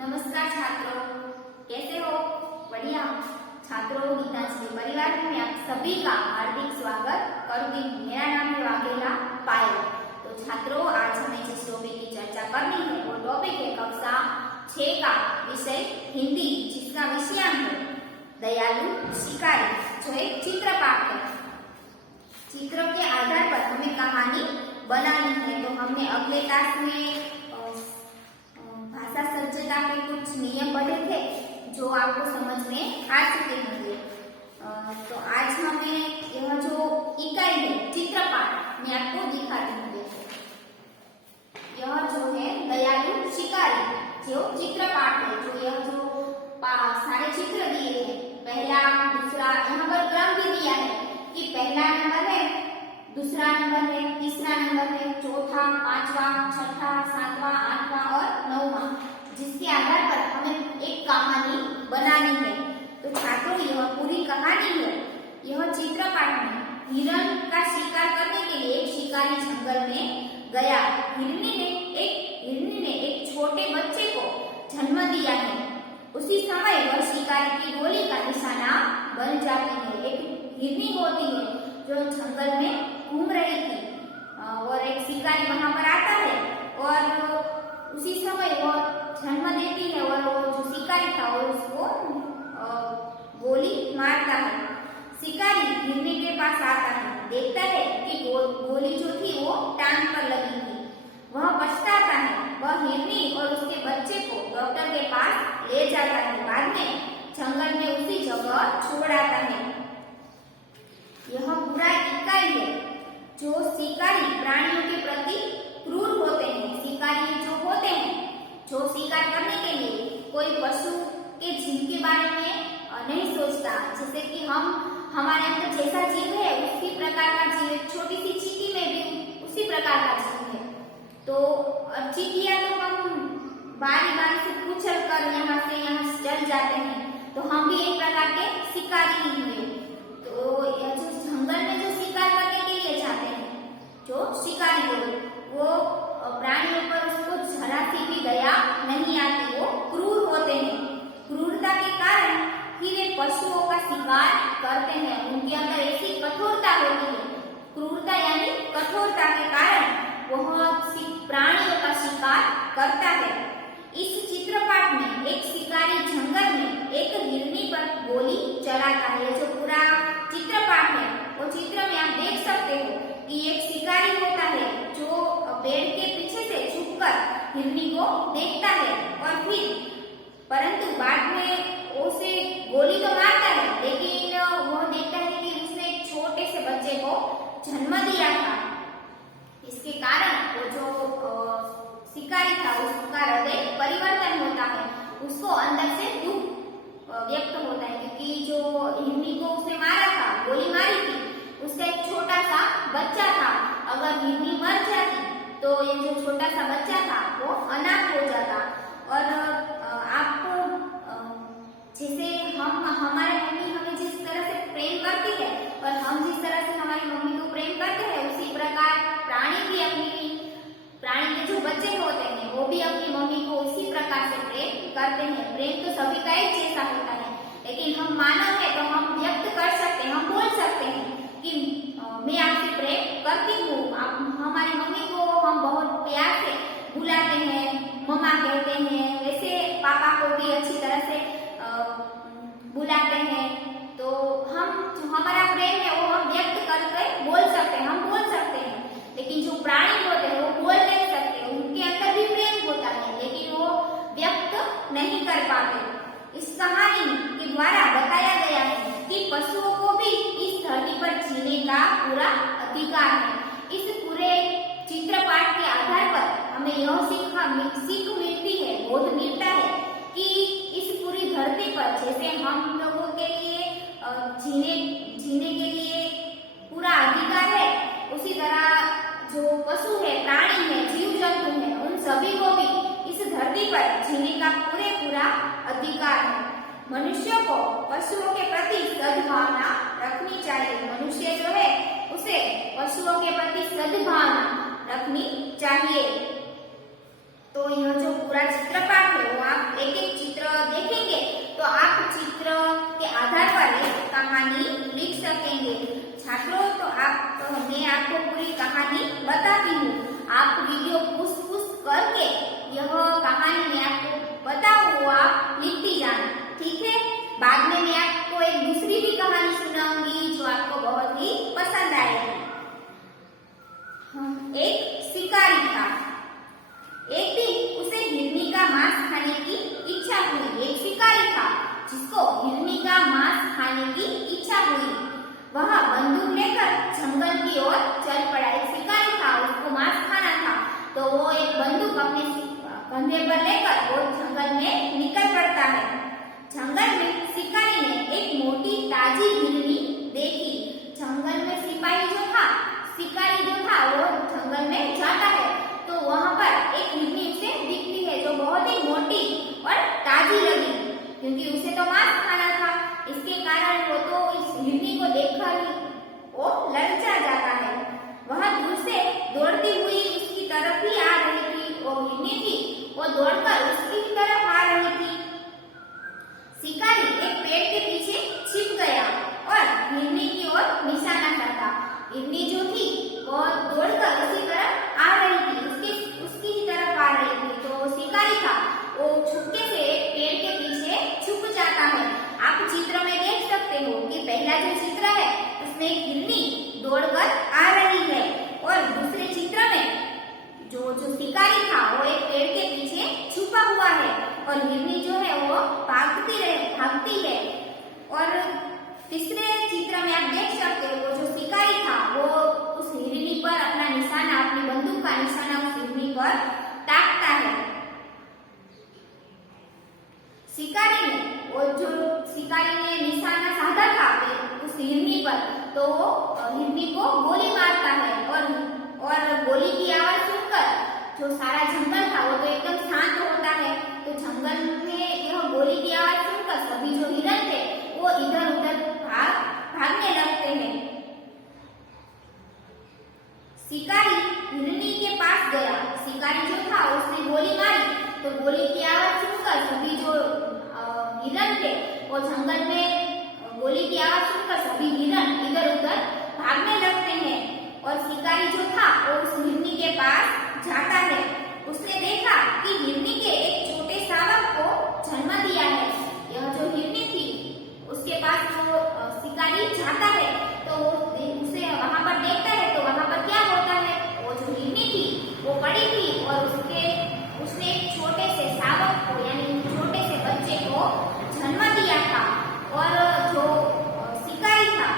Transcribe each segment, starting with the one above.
नमस्कार छात्रों, कैसे हो? बढ़िया। छात्रों, गीतांजलि परिवार में आप सभी का हार्दिक स्वागत करूंगी। मेरा नाम है वाघेला पायल। तो छात्रों, आज हमें जिस टॉपिक की चर्चा करनी है वो टॉपिक है कक्षा 6 का विषय हिंदी, जिसका विषयांक है दयालु शिकारी, जो एक चित्र पाठ है। चित्रों के आधार पर हमें कहानी बनानी है। तो हमने अगले क्लास में भाषा सज्जता के कुछ नियम पढ़े थे जो आपको समझ में आ चुके होंगे। तो आज हमें यह जो इकाई है चित्रपाठ मैं आपको दिखाती हूँ। यह जो है दयालु शिकारी जो चित्रपाठ है, जो यह जो सारे चित्र दिए हैं, पहला दूसरा, यहाँ पर क्रम भी दिया है कि पहला नंबर है, दूसरा नंबर है, तीसरा नंबर है, चौथा, पांचवा, छठा, सातवां, आठवां और नौवां, जिसके आधार पर हमें एक कहानी बनानी है। तो छात्रों, यह पूरी कहानी है। यह चित्रपाठ में हिरण का शिकार करने के लिए एक शिकारी जंगल में गया। हिरनी ने एक छोटे बच्चे को जन्म दिया है। उसी समय वह शिकारी की गोली का निशाना बन जाती है। एक हिरनी होती है जो जंगल में घूम रही थी और एक शिकारी वहां पर आता है और उसी समय वो जन्म देती है और वो जो शिकारी था वो उसको गोली मारता है। शिकारी हिरनी के पास आता है, देखता है कि गोली जो थी वो टांग पर लगी थी। वह पछताता है। वह हिरनी और उसके बच्चे को डॉक्टर के पास ले जाता है। बाद में जंगल में उसी जगह छोड़ आता है। यह पूरा इकाई है जो शिकारी प्राणियों के प्रति क्रूर होते हैं। शिकारी जो होते हैं, जो शिकार करने के लिए कोई पशु के जीव के बारे में नहीं सोचता। जैसे कि हमारे अंदर जैसा जीव है उसी प्रकार का जीव, छोटी सी चींटी में भी उसी प्रकार का जीव है। तो चींटियां तो हम बारी बारी से कुचल कर यहाँ से यहाँ चल जाते हैं, तो हम भी एक प्रकार के शिकारी ही हुए। तो यह जो जंगल में जो शिकार करने के लिए जाते हैं, जो शिकारी लोग, वो प्राणियों पर उसको जरा सी भी दया नहीं आती। वो क्रूर होते हैं। क्रूरता के कारण ही वे पशुओं का शिकार करते हैं। उनके अंदर ऐसी कठोरता होती है। क्रूरता यानी कठोरता के कारण वह प्राणियों का शिकार करता है। इस चित्रपाठ में एक शिकारी जंगल में एक हिरनी पर गोली चलाता है। जो पूरा चित्रपाठ है वो चित्र में आप देख सकते हो कि एक शिकारी होता है जो पेड़ के पीछे से छुपकर हिरनी को देखता है और फिर परंतु बाद में उसे गोली तो मारता है, लेकिन वह देखता है कि उसने एक छोटे से बच्चे को जन्म दिया था। इसके कारण वो जो शिकारी था उसका हृदय परिवर्तन होता है। उसको अंदर से दुख व्यक्त होता है क्योंकि जो हिरनी को उसने मारा था, गोली मारी थी, उसका एक छोटा सा बच्चा था। अगर हिरनी मर जाती तो ये जो छोटा सा बच्चा था वो अनाथ हो जाता। और आपको जैसे हमारे मम्मी हमें जिस तरह से प्रेम करती है और हम जिस तरह से हमारी मम्मी को प्रेम करते हैं, उसी प्रकार प्राणी के जो बच्चे होते हैं वो भी अपनी मम्मी को उसी प्रकार से प्रेम करते हैं। प्रेम तो सभी का एक जैसा होता है, लेकिन हम मानव है तो हम व्यक्त कर सकते हैं, हम बोल सकते हैं कि मैं आपसे प्रेम करती हूँ। हमारी मम्मी को हम बहुत प्यार से बुलाते हैं, मम्मा कहते हैं, वैसे पापा को भी अच्छी तरह से बुलाते हैं। तो हम जो हमारा प्रेम है वो हम व्यक्त करके बोल सकते हैं, हम बोल सकते हैं। लेकिन जो प्राणी होते हैं वो बोल नहीं सकते। उनके अंदर भी प्रेम होता है लेकिन वो व्यक्त नहीं कर पाते। इस कहानी के द्वारा बताया गया है कि पशुओं को भी इस धरती पर जीने का पूरा अधिकार है। इस पूरे चित्रपाठ के आधार पर हमें यह सीख मिलती है, बोध मिलता है कि इस पूरी धरती पर जैसे हम लोगों के लिए जीने के लिए पूरा अधिकार है, उसी तरह जो पशु है, प्राणी है, जीव जंतु है, उन सभी को भी इस धरती पर जीने का पूरा अधिकार है। मनुष्य को पशुओं के प्रति सद्भावना रखनी चाहिए। मनुष्य जो है उसे पशुओं के प्रति सद्भावना रखनी चाहिए। तो यह जो पूरा चित्रपाठ है वो आप एक कहानी बताती हूँ। आप वीडियो पुश करके यह कहानी मैं आपको बताऊँ, वो आप लिखती जाना, ठीक है। बाद में मैं आपको एक दूसरी भी कहानी सुनाऊंगी जो आपको बहुत ही पसंद आएगी। एक शिकारी था। एक दिन उसे हिरनी का मांस खाने की इच्छा हुई। एक शिकारी था जिसको हिरनी का मांस खाने की इच्छा हुई। वह बंदूक लेकर जंगल की ओर चल पड़ा। एक शिकारी था, उसको मांस खाना था, तो वो एक बंदूक अपने कंधे पर लेकर वो जंगल में निकल पड़ता है। जंगल में शिकारी ने एक मोटी ताजी हिरनी देखी। जंगल में शिकारी जो था वो जंगल में जाता है, तो वहां पर एक हिरनी उसे दिखती है जो बहुत ही मोटी और ताजी लगी, क्योंकि उसे तो मांस खाना था। इसके कारण वो तो इस हिरनी को देखकर वो ललचा जाता है। वह दूर से दौड़ती हुई उसकी तरफ ही आ रही थी। वो हिरनी थी, वो दौड़कर उसकी तरफ आ रही थी। शिकारी एक पेड़ के पीछे छिप गया और हिरनी की ओर निशाना साधा। हिरनी जो थी वो दौड़कर उसी तरफ आ रही थी, उसकी ही तरफ आ रही थी। तो शिकारी था, वो छुपके से एक पेड़ के पीछे छुप जाता है। आप चित्र में देख सकते हो कि पहला जो चित्र है उसमें एक हिरनी दौड़कर आ रही है, और दूसरे चित्र में जो शिकारी था वो एक पेड़ के पीछे छुपा हुआ है, और हिरनी जो है वो भागती है। और तीसरे चित्र में आप देख सकते हो वो जो शिकारी था वो उस हिरनी पर अपना निशाना, अपनी बंदूक का निशाना उस हिरनी पर ताकता है। शिकारी ने निशाना साधा था उस हिरनी पर, तो वो हिरनी को गोली मारता है, और गोली की आवाज सुनकर जो सारा जंगल था वो तो एकदम शांत होता है। तो जंगल में यह गोली की आवाज सुनकर सभी जो हिरन थे वो इधर उधर भागने लगते हैं। शिकारी हिरनी के पास गया। शिकारी जो था उसने गोली मारी, तो गोली की आवाज सुनकर सभी जो हिरन थे वो जंगल में गोली की आवाज सुनकर सभी हिरन इधर उधर भागने लगते हैं। और शिकारी जो था वो उस हिरनी के पास जाता है। उसने देखा कि हिरनी के एक छोटे शावक को जन्म दिया है। यह जो हिरनी थी उसके पास वो शिकारी जाता है, तो उसे वहां पर देखता है, तो वहां पर क्या होता है, वो जो हिरनी थी वो पड़ी थी, और उसने एक छोटे से शावक को यानी छोटे से बच्चे को जन्म दिया था। और जो शिकारी था,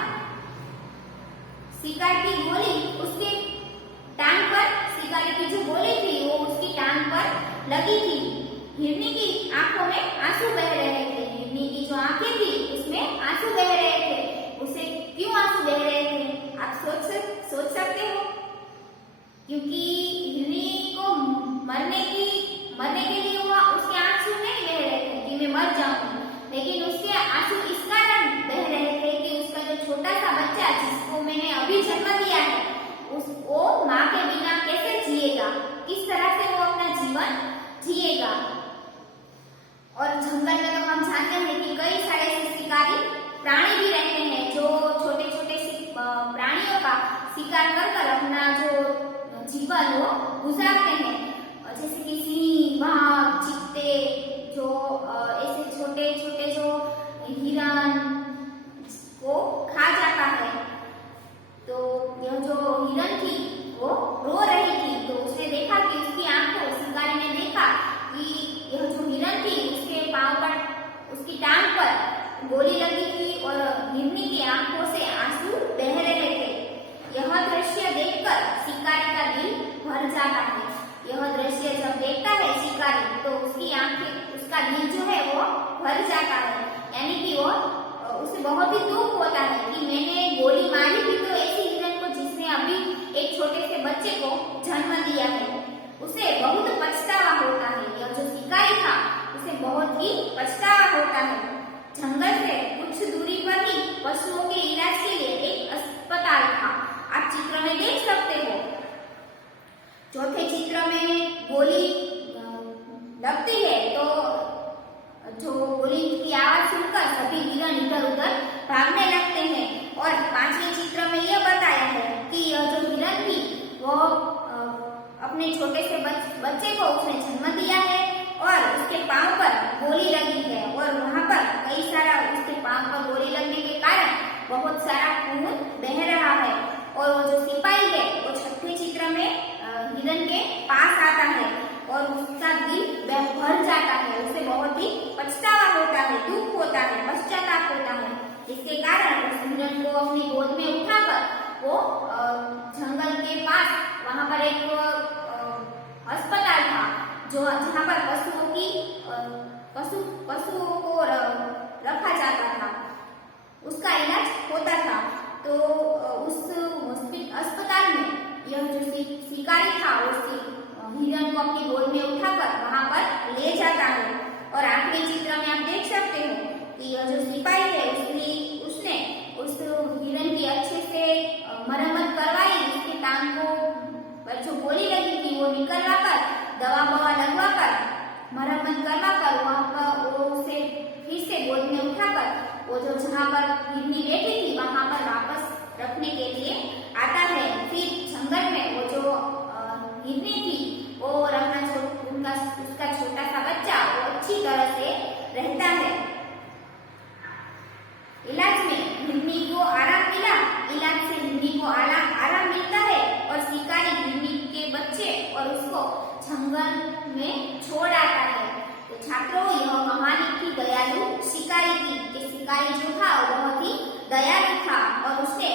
शिकारी की गोली उसके टांग पर, शिकारी की जो गोली थी वो उसकी टांग पर लगी थी। हिरनी की आंखों में आंसू बह रहे थे। हिरनी की जो आंखें थी उसमें आंसू बह रहे थे। उसे क्यों आंसू बह रहे थे आप सोच सकते हो? क्योंकि हिरनी को मरने के लिए वो उसके आंसू नहीं बह रहे थे कि मैं मर जाऊंगी, लेकिन उसके आंसू इस कारण बह रहे थे कि उसका जो छोटा सा बच्चा जिसको मैंने अभी जन्म दिया है वो माँ के बिना कैसे जिएगा, किस तरह से वो अपना जीवन जिएगा। और जंगल में तो हम जानते हैं कि कई सारे शिकारी प्राणी भी रहते हैं जो छोटे छोटे प्राणियों का शिकार कर अपना जो जीवन वो गुजारते हैं, जैसे कि सिंह, बाघ, चीते, जो ऐसे छोटे छोटे जो हिरन को खा जाता है। तो यह जो हिरन थी वो रो रही थी, तो उसने देखा कि उसकी आंखों, शिकारी ने देखा कि यह जो हिरन थी उसके पांव पर, उसकी टांग पर गोली लगी थी और हिरनी की आंखों से आंसू बह रहे थे। यह दृश्य देखकर शिकारी का दिल भर जाता है। यह दृश्य जब देखता है शिकारी तो उसकी आंखें, उसका दिल जो है वो भर जाता है, यानी कि वो उसे बहुत ही दुख होता है कि मैंने गोली मारी थी तो ऐसी हिरन को जिसने अभी एक छोटे से बच्चे को जन्म दिया है। उसे बहुत पछतावा होता है। यह जो शिकारी था उसे बहुत ही पछतावा होता है। जंगल से कुछ दूरी पर ही पशुओं के इलाज के लिए एक अस्पताल था। आप चित्र में देख सकते हो। चौथे चित्र में गोली लगती है तो जो गोली की आवाज सुनकर सभी हिरन इधर उधर भागने लगते हैं। और पांचवें चित्र में यह बताया है कि यह जो हिरन थी छोटे से बच्चे को उसने जन्म दिया है और उसके पांव पर गोली लगी है और वहां पर कई सारा उसके पांव पर गोली लगने के कारण बहुत सारा खून बह रहा है और वो जो सिपाही है वो छठवें चित्र में हिरण के पास आता है और उसका दिल भर जाता है, उसे बहुत ही पछतावा होता है, दुख होता है, पश्चाताप होता है। इसके कारण उस हिरण को अपनी गोद में उठाकर वो जंगल के पास वहां पर एक अस्पताल था जो जहाँ पर पशुओं को रखा जाता था, उसका इलाज होता था। तो उस अस्पताल में यह जो शिकारी था उस हिरण को अपनी गोद में उठाकर वहां पर ले जाता है और आखिरी चित्र में आप देख सकते हो कि यह जो सिपाही है उसने उस हिरण की अच्छे से मरम्मत करवाई, उसकी टांग को पर जो गोली लगी थी वो निकलवा कर दवा लगवा कर मरम्मत करवा कर वहां पर वो उसे फिर से गोद में उठाकर वो जो जहाँ पर हिरनी बैठी थी वहां पर वापस रखने के लिए आता है। फिर जंगल में वो जो हिरनी थी वो उसका छोटा सा बच्चा वो अच्छी तरह से रहता है। इलाज में हिरनी को आराम मिला, इलाज से हिरनी को आराम मिलता है और शिकारी हिरनी के बच्चे और उसको जंगल में छोड़ आता है। तो छात्रों, यह कहानी थी दयालु शिकारी की। कि शिकारी जो था वो बहुत ही दयालु था और उसने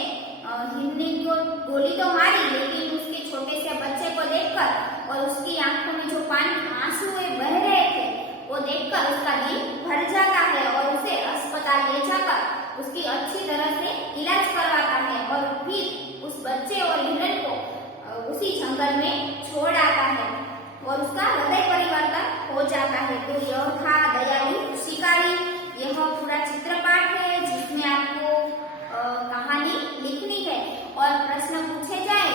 हिरनी को गोली तो मारी लेकिन उसके छोटे से बच्चे को देखकर और उसकी आंखों में जो आंसू बह रहे थे वो देखकर उसका दिल भर जाता है और उसे अस्पताल ले जाकर उसकी अच्छी तरह से इलाज करवाता है और फिर उस बच्चे और हिरण को उसी जंगल में छोड़ आता है और उसका हृदय परिवर्तन हो जाता है। तो यह था दयालु शिकारी। यह पूरा चित्रपाठ है जिसमें आपको कहानी लिखनी है और प्रश्न पूछे जाए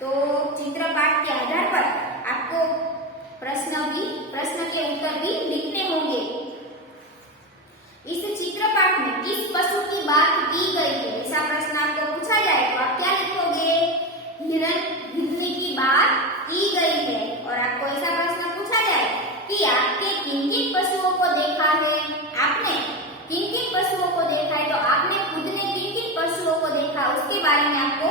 तो चित्रपाठ के आधार पर आपको प्रश्न के उत्तर भी लिखने होंगे। इस चित्रपाठ में किस पशु की बात की गई है, ऐसा प्रश्न आपको पूछा जाए तो आप क्या लिखोगे? हिरनी की बात की गई है। और आपको ऐसा प्रश्न पूछा जाए कि आपने किन किन पशुओं को देखा है, आपने किन किन पशुओं को देखा है, तो आपने खुद ने किन किन पशुओं को देखा उसके बारे में आपको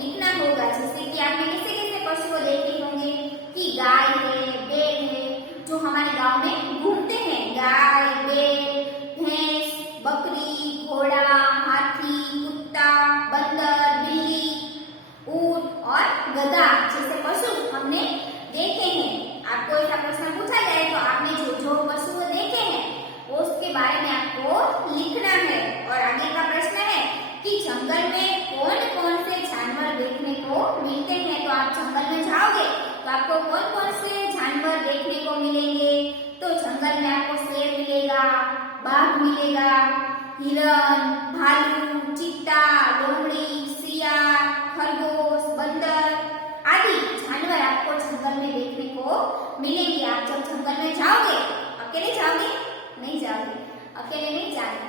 लिखना होगा। जैसे कि आपने कैसे कैसे पशु को देखे होंगे कि गाय है, बैल है जो हमारे गांव में घूमते हैं, गाय, बैल, भैंस, बकरी, घोड़ा, हाथी, कुत्ता, बंदर, बिल्ली, ऊंट और गधा जैसे पशु हमने देखे हैं। आपको ऐसा प्रश्न पूछा जाए तो आपने जो पशु देखे हैं वो उसके बारे में आपको लिखना है। और आगे का प्रश्न है कि जंगल में कौन कौन से जानवर देखने को मिलते हैं। तो आप जंगल में जाओगे तो आपको कौन कौन से जानवर देखने को मिलेंगे? तो जंगल में आपको शेर मिलेगा, बाघ मिलेगा, हिरण, भालू, चीता, लोमड़ी, सियार, खरगोश, बंदर आदि जानवर आपको जंगल में देखने को मिलेंगे। आप जब जंगल में जाओगे, अकेले जाओगे? नहीं जाओगे, अकेले नहीं जाना।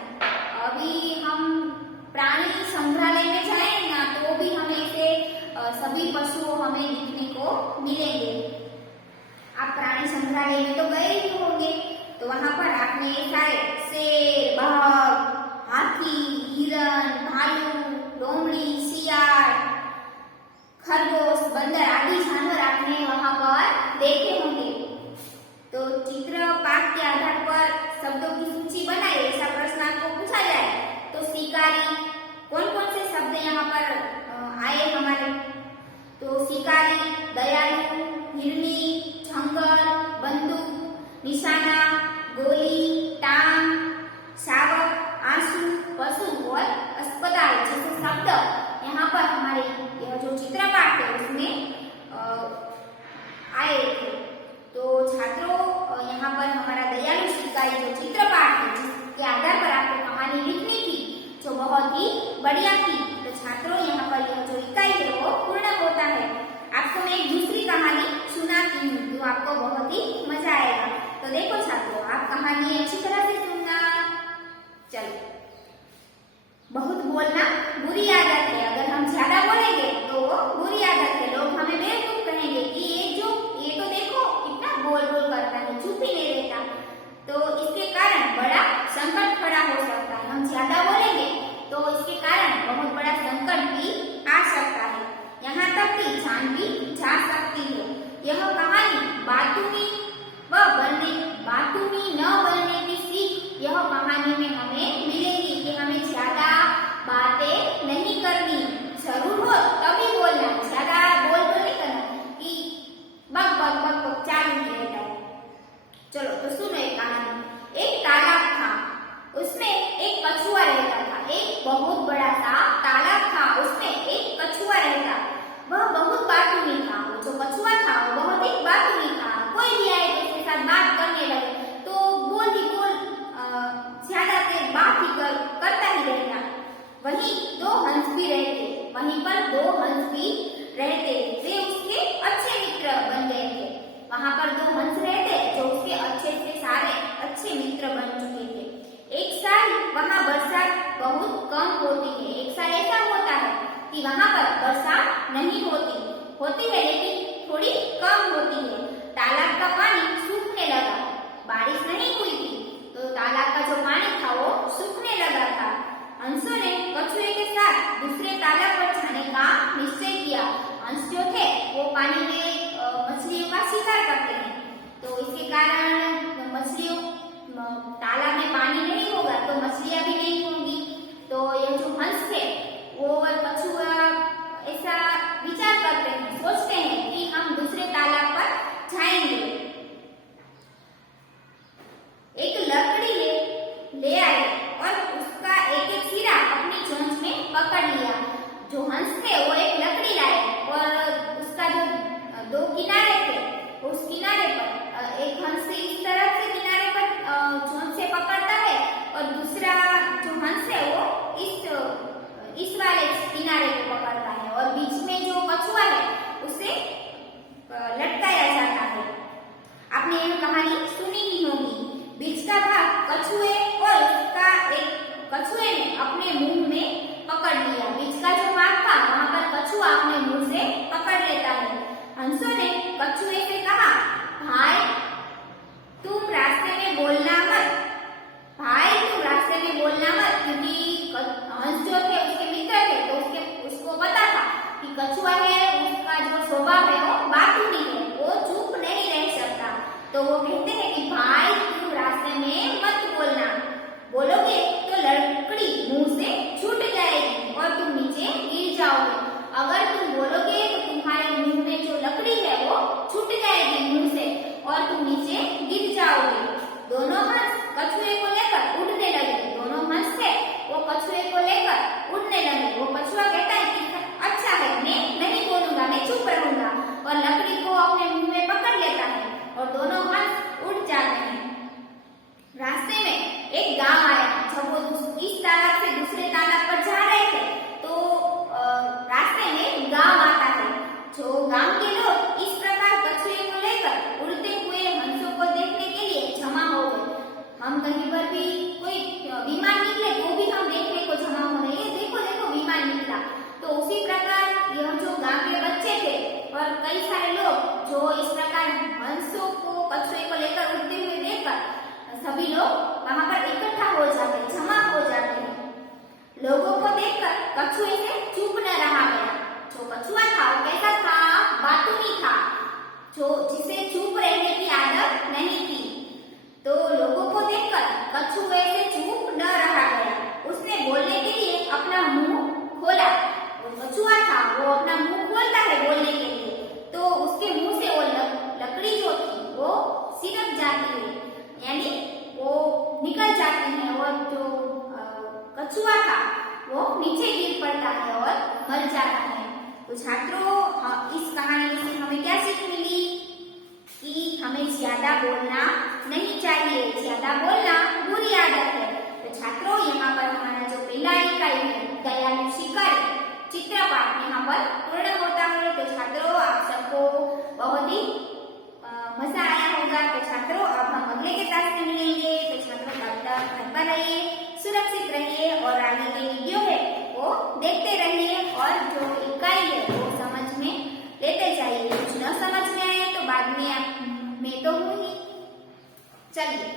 अभी हम प्राणी संग्रहालय में जाएंगे ना तो भी हमें ऐसे सभी पशु हमें दिखने को मिलेंगे। आप प्राणी संग्रहालय में तो गए ही होंगे तो वहां पर आपने सारे शेर, बाघ, हाथी, हिरण, भालू, लोमड़ी, सियार, खरगोश, बंदर आदि जानवर आपने वहां पर देखे होंगे। तो चित्रपाठ के आधार पर शब्दों की सूची बनाए, ऐसा प्रश्न आपको पूछा जाए तो शिकारी कौन कौन से शब्द यहाँ पर आए हमारे? तो शिकारी, दयालु, हिरनी, जंगल, बंदूक, निशाना, गोली, टांग, शावक, आंसू, पशु और अस्पताल जैसे शब्द यहाँ पर हमारे यह जो चित्रपाठ है उसमें आए थे। तो छात्रों, यहाँ पर हमारा दयालु शिकारी जो चित्रपाठ है जिसके आधार पर आपको कहानी लिखनी थी जो बहुत ही बढ़िया थी। तो छात्रों, यहाँ पर यह जो इकाई है वो पूर्ण होता है। आपको मैं एक दूसरी कहानी सुनाती हूँ तो आपको बहुत ही मजा आएगा। तो देखो छात्रों, आप कहानी अच्छी तरह से सुनना। चलो, बहुत बोलना बुरी आदत है, अगर हम ज्यादा बोलेंगे तो वो बुरी आदत है। लोग हमें बेवकूफ कहेंगे कि ये जो तो सुनो एक कहानी। एक तालाब था, उसमें एक कछुआ रहता था। एक बहुत बड़ा सा तालाब था, उसमें एक कछुआ रहता। वह बहुत बातूनी था। वो जो कछुआ था वो बहुत ही बातूनी था। कोई भी आए तो उसके साथ बात करने लगे तो बोल ही बोल ज्यादा देर बात ही करता ही रहता। वहीं दो हंस भी रहते, वहीं पर दो हंस भी रहते, वे उसके अच्छे मित्र बन गए थे। वहां पर दो हंस रहते जो उसके अच्छे से सारे अच्छे मित्र बन चुके थे। एक साल वहां बरसात बहुत कम होती है। एक साल ऐसा होता है कि वहां पर बरसात नहीं होती है, लेकिन थोड़ी कम होती है। तालाब का पानी सूखने लगा, बारिश नहीं हुई थी तो तालाब का जो पानी था वो सूखने लगा था। हंसों ने कछुए के साथ दूसरे तालाब पर जाने का निश्चय किया। हंस जो थे वो पानी में मछलियों का शिकार करते हैं, तो इसके कारण मछलियों तालाब में पानी नहीं होगा तो मछलियां भी नहीं होंगी। तो ये जो हंस थे वो और कछुआ ऐसा विचार करते हैं, सोचते हैं कि हम दूसरे तालाब पर जाएंगे। एक लकड़ी ले आए और उसका एक एक सिरा अपनी चोंच में पकड़ लिया। जो हंस थे वो एक लकड़ी लाए और उसका जो दो किनारे थे उस किनारे पर एक हंस इस तरफ से किनारे पर चोंच से पकड़ता है और दूसरा जो हंस है वो इस वाले किनारे को पकड़ता है और बीच में जो कछुआ है उसे लटकाया जाता है। आपने यह कहानी सुनी ही होगी। बीच का भाग कछुए और उसका एक कछुए ने अपने मुंह में पकड़ लिया। बीच का जो भाग था वहां पर कछुआ अपने मुंह से पकड़ लेता है। हंसों ने कछुए से कहा, भाई तुम रास्ते में बोलना मत, क्योंकि हंस जो थे उसके मित्र थे तो उसको पता था कि कछुआ है उसका जो स्वभाव है वो बातूनी है, वो चुप नहीं रह सकता। तो वो कहते हैं कि भाई तुम रास्ते में मत बोलना, बोलोगे तो लकड़ी मुंह से छूट जाएगी और तुम नीचे गिर जाओगे। अगर तुम बोलोगे तो तुम्हारे मुंह में जो लकड़ी है वो छूट जाएगी मुंह से और तुम नीचे गिर जाओगे। दोनों हंस कछुए को लेकर उड़ने लगे। दोनों हंस थे वो कछुए को लेकर उड़ने लगे। वो कछुआ कहता है कि अच्छा है, मैं नहीं बोलूंगा, मैं चुप रहूंगा, और लकड़ी को अपने मुंह में पकड़ लेता है और दोनों हंस उड़ जाते हैं। रास्ते में एक गांव आया। जब वो इस तालाब से दूसरे तालाब पर जा रहे थे तो रास्ते में गांव आता है। जो गांव के लोग इस प्रकार कछुए को लेकर उड़ते हुए हंसों को देखने के लिए जमा हो गए। हम कहीं पर भी कोई विमान निकले तो भी हम देखने को जमा हो रहे हैं, देखो देखो विमान निकला। तो उसी प्रकार यह जो गांव के बच्चे थे और कई सारे लोग जो इस प्रकार हंसों को कछुए को लेकर उड़ते हुए देखकर सभी लोग वहां पर इकट्ठा हो जाते, जमा हो जाते हैं। लोगों को देखकर कछुए से चुप न रहा गया। जो कछुआ था वो कैसा था? बातूनी था, जो जिसे चुप रहने की आदत नहीं थी। तो लोगों को देखकर कछुए से चुप न रहा गया। उसने बोलने के लिए अपना मुंह खोला। वो कछुआ था वो अपना मुंह खोलता है बोलने के लिए, तो उसके मुंह से वो लकड़ी जो थी वो सिरक जाती है, यानी वो निकल जाती है और जो कछुआ था वो नीचे गिर पड़ता है और मर जाता है। तो छात्रों, इस कहानी से हमें क्या सीख मिली कि हमें ज्यादा बोलना नहीं चाहिए, ज्यादा बोलना बुरी आदत है। तो छात्रों, यहाँ पर हमारा जो पहला इकाई है दयालु शिकारी चित्रपाठ यहाँ पर पूर्ण होता है। तो छात्रों, आप सबको बहुत ही मजा आया होगा। तो छात्रों, अब हम अगले के क्लास में मिलेंगे। तो छात्रों, तब तक घर पर रहिए, सुरक्षित रहिए और आगे के वीडियो है वो देखते रहिए और जो इकाई है वो समझ में लेते जाइए। कुछ न समझ में आए तो बाद में मैं तो हूँ ही। चलिए।